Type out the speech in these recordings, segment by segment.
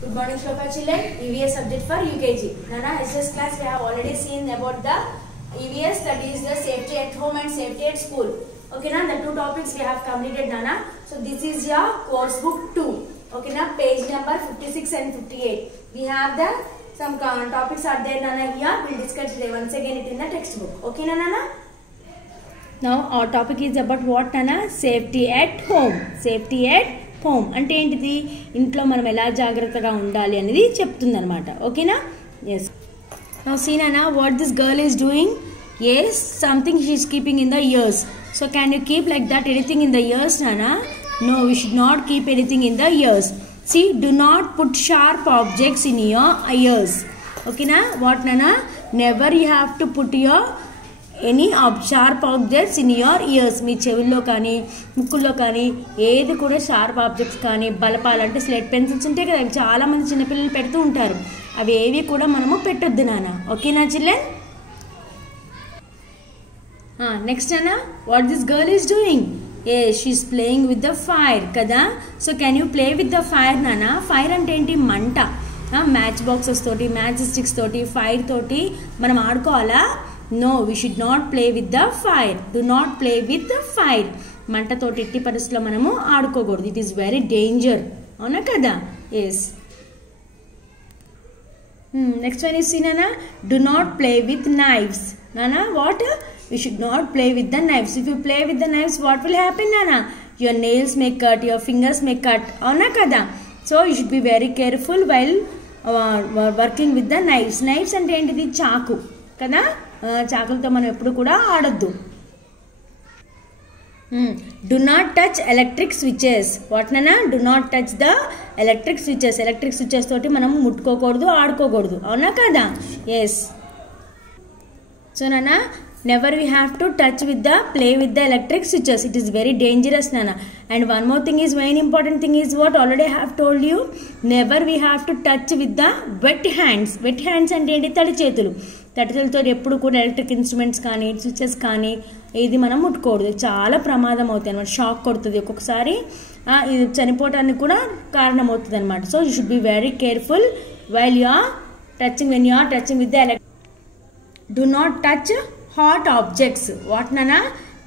Good morning, Shloka children. EVS subject for UKG. Nana, SS class we have already seen about the EVS, that is the safety at home and safety at school. Okay, na the two topics we have completed, Nana. So this is your course book 2. Okay, na page number 56 and 58. We have the some topics are there, Nana. Here we'll discuss today once again it in the textbook. Okay, Nana. Now our topic is about what, Nana? Safety at home. Safety at home అంటే ఏంటిది, ఇంట్లో మనం ఎలా జాగ్రత్తగా ఉండాలి అనేది చెప్తుంది అనమాట. ఓకేనా? ఎస్. నౌ సీ నానా, what this girl is doing? Yes, something she is keeping in the ears. So can you keep like that anything in the ears, నానా? No, we should not keep anything in the ears. See, do not put sharp objects in your ears. Okay na? What, Nana? Never you have to put your any sharp objects in your ears. మీ చెవుల్లో కానీ ముక్కుల్లో కానీ ఏది కూడా sharp objects కానీ బలపాలంటే slate pencils ఉంటాయి కదా, చాలా మంది చిన్నపిల్లలు పెడుతూ ఉంటారు. అవి ఏవి కూడా మనము పెట్టొద్దు నాన్న. ఓకేనా చిల్డ్రన్? నెక్స్ట్ అన్న, what this girl is doing? She is playing with the fire కదా. So can you play with the fire నాన్న? ఫైర్ అంటే ఏంటి? మంట. మ్యాచ్ బాక్సెస్ తోటి, మ్యాచ్ స్టిక్స్ తోటి, ఫైర్ తోటి మనం ఆడుకోవాలా? No, we should not play with the fire. Do not play with the fire. మంటతోటి ఎట్టి పరిస్థితుల్లో మనము ఆడుకోకూడదు. It is very danger. అవునా కదా? ఎస్. నెక్స్ట్ వన్ ఈస్ నానా, do not play with knifes. నానా, what? We should not play with the knives. If you play with the knives, what will happen, Nana? Your nails may cut, your fingers may cut. Avuna kada? So you should be very careful while working with the knives. Knives ante entidi? Chaku kada. Chakulto manam eppudu kuda aadoddu. Do not touch electric switches. What, Nana? Do not touch the electric switches. Electric switches toti manam muttukokodu, aadukokodu. Avuna kada? Yes. So Nana, never we have to touch with the play with the electric switches. It is very dangerous, Nana. And one more thing is, main important thing is what already I have told you. Never we have to touch with the wet hands. Wet hands అంటే ఏంటి? తడి చేతులు. తడి చేతులతో ఎప్పుడు కూడా electric instruments కానీ switches కానీ ఏది మనం ముట్టుకోకూడదు. చాలా ప్రమాదం అవుతాయి అనమాట. షాక్ కొడుతుంది, ఒక్కొక్కసారి ఇది చనిపోవడానికి కూడా కారణం అవుతుంది అనమాట. So you should be very careful while you are touching, when you are touching with the electric. Do not touch hot objects. What, Nana?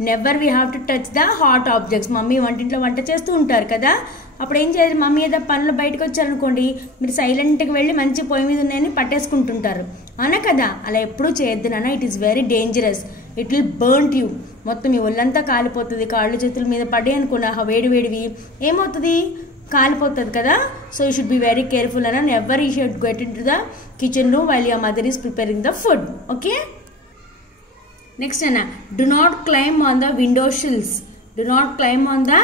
Never we have to touch the hot objects. Mummy వంటింట్లో వంట చేస్తూ ఉంటారు కదా, అప్పుడు ఏం చేయాలి? Mummy ఏదో పనులు బయటకు వచ్చారనుకోండి, మీరు సైలెంట్గా వెళ్ళి మంచి పొయ్యి మీద ఉన్నాయని పట్టేసుకుంటుంటారు. అవునా కదా? అలా ఎప్పుడూ చేయొద్దు నాన్న. It is very dangerous. It will burn you. మొత్తం మీ ఒళ్ళంతా కాలిపోతుంది. కాళ్ళు చేతుల మీద పడే అనుకోండి, వేడి వేడివి ఏమవుతుంది? కాలిపోతుంది కదా. So you should be very careful అన్న. Never you should get into the kitchen room while your mother is preparing the food. Okay. Next అన్న, do not climb on the window sills. Do not climb on the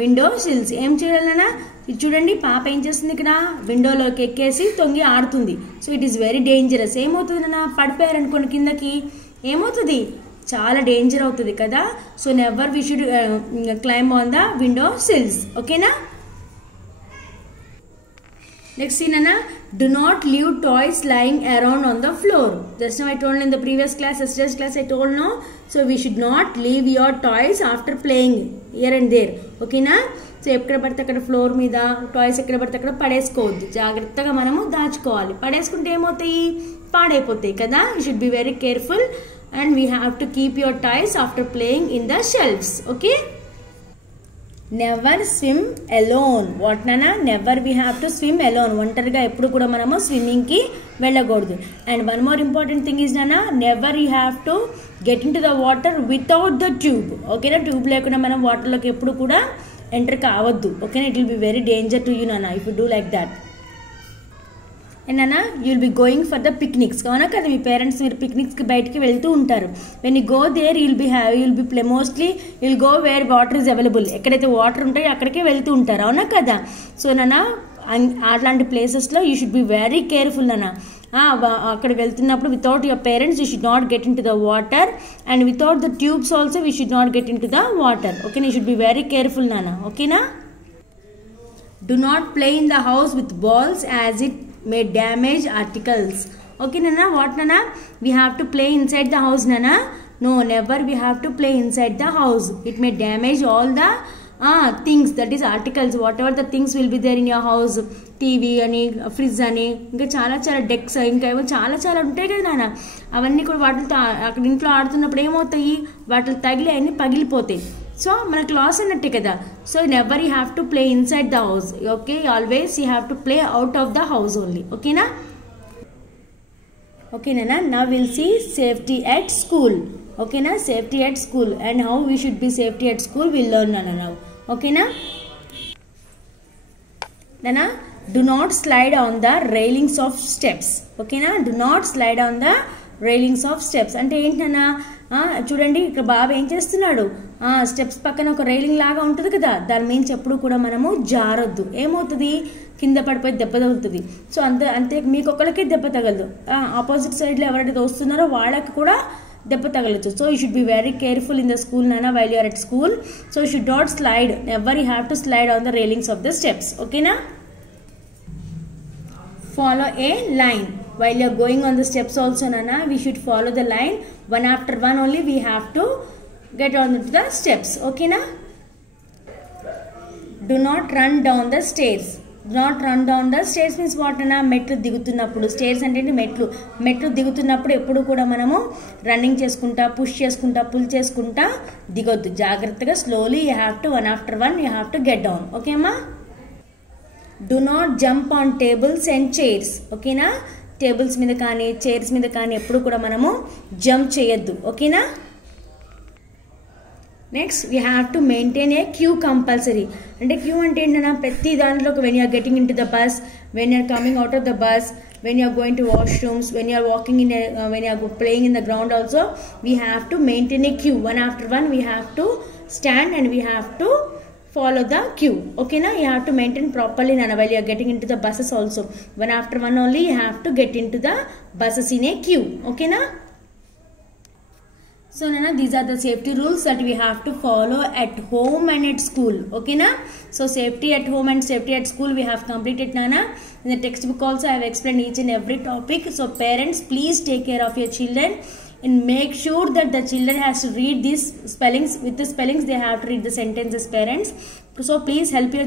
window sills. ఏం చేయాలన్నా? ఇది చూడండి, పాప ఏం చేస్తుంది ఇక్కడ? విండోలోకి ఎక్కేసి తొంగి ఆడుతుంది. So it is very dangerous. ఏమవుతుంది నాన్న? పడిపోయారనుకోండి కిందకి, ఏమవుతుంది? చాలా డేంజర్ అవుతుంది కదా. So never we should climb on the window sills. ఓకేనా? Next scene, Nana, do not leave toys lying around on the floor. Just now I told in the previous class, yesterday's class I told no. So we should not leave your toys after playing here and there. Okay na? So ఎక్కడ పడితే అక్కడ floor మీద toys ఎక్కడ పడితే అక్కడ పడేసుకోవద్దు. జాగ్రత్తగా మనము దాచుకోవాలి. పడేసుకుంటే ఏమవుతాయి? పాడైపోతాయి కదా. You should be very careful and we have to keep your toys after playing in the shelves. Okay? Never swim alone. What నానా? Never we have to swim alone. ఒంటరిగా ఎప్పుడు కూడా మనము స్విమ్మింగ్కి వెళ్ళకూడదు. And one more important thing is నానా, never you have to get into the water without the tube. ఓకేనా? Tube లేకుండా మనం వాటర్లోకి ఎప్పుడు కూడా ఎంటర్ కావద్దు. ఓకేనా? It will be very danger to you నానా if you do like that. And అన్న, you will be going for the picnics. అవునా కదా? మీ పేరెంట్స్ మీరు పిక్నిక్స్కి బయటికి వెళ్తూ ఉంటారు. When you go there you'll be play mostly you'll go where water is available. ఎక్కడైతే వాటర్ ఉంటాయో అక్కడికే వెళ్తూ ఉంటారు. అవునా కదా? సో నాన్న, అట్లాంటి ప్లేసెస్లో you should be very careful నాన్న. అక్కడ వెళ్తున్నప్పుడు without your parents you should not get into the water and without the tubes also we should not get into the water. Okay, you should be very careful నాన్న. ఓకేనా? Do not play in the house with balls as it may damage articles. Okay Nana, what Nana? We have to play inside the house, Nana. No, never we have to play inside the house. It may damage all the things, that is articles, whatever the things will be there in your house. TV అని, fridge అని, ఇంకా చాలా చాలా dex, ఇంకా ఏమో చాలా చాలా ఉంటాయి కదా నాన్న. అవన్నీ కూడా వాటితో అక్కడ ఇంట్లో ఆడుతున్నప్పుడు ఏమవుతాయి, వాటికి తగిలి అన్నీ పగిలిపోతాయి. సో మనకు లాస్ అన్నట్టే కదా. So never you have to play inside the house. Okay, always you have to play out of the house only. ఓకేనా? ఓకేనా? Now will see safety at school. ఓకేనా? Safety at school and how we should be safety at school will learn now. ఓకేనా? Nana, do not slide on the railings of steps. ఓకేనా? do not slide on the railings of steps అంటే ఏంటన్నా, చూడండి ఇక్కడ బాబు ఏం చేస్తున్నాడు, steps పక్కన ఒక రైలింగ్ లాగా ఉంటుంది కదా, దాని మీద ఎప్పుడు కూడా మనము జారొద్దు. ఏమవుతుంది, కింద పడిపోయి దెబ్బ తగులుతుంది. సో అంతే మీకు ఒక్కరికే దెబ్బ తగలదు, ఆపోజిట్ సైడ్లో ఎవరైతే వస్తున్నారో వాళ్ళకి కూడా దెబ్బ తగలచ్చు. So you should be very careful in the school నానా while you are at school. So you should not slide, ever you have to slide on the railings of the steps. ఓకేనా? Follow a line while you are going on the steps also nana. We should follow the line, one after one only we have to get on to the steps. Okay na? Do not run down the stairs. Do not run down the stairs means what na, మెట్లు దిగుతున్నప్పుడు. Stairs అంటే మెట్లు దిగుతున్నప్పుడు ఎప్పుడు కూడా మనము running చేసుకుంటా, push చేసుకుంటా, pull చేసుకుంటా దిగొద్దు. జాగ్రత్తగా slowly you have to, one after one you have to get down. Okay అమ్మా? Do not jump on tables and chairs. ఓకేనా? టేబుల్స్ మీద కానీ చైర్స్ మీద కానీ ఎప్పుడు కూడా మనము జంప్ చేయొద్దు. ఓకేనా? Next we have to maintain a queue compulsory. అంటే క్యూ అంటే ఏంటన్నా, ప్రతి దాంట్లో when you're getting into the bus, when you're coming out of the bus, when you are going to washrooms, when you are walking in when you are playing in the ground also, we have to maintain a queue. One after one we have to stand and we have to follow the queue. Okay na? You have to maintain properly nana while you are getting into the buses also. One after one only you have to get into the buses in a queue. Okay na? So nana, these are the safety rules that we have to follow at home and at school. Okay na? So safety at home and safety at school we have completed nana. In the textbook also I have explained each and every topic. So parents, please take care of your children and make sure that the children has to read these spellings. With the spellings they have to read the sentences, parents. So please help your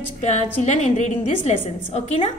children in reading these lessons. Okay na?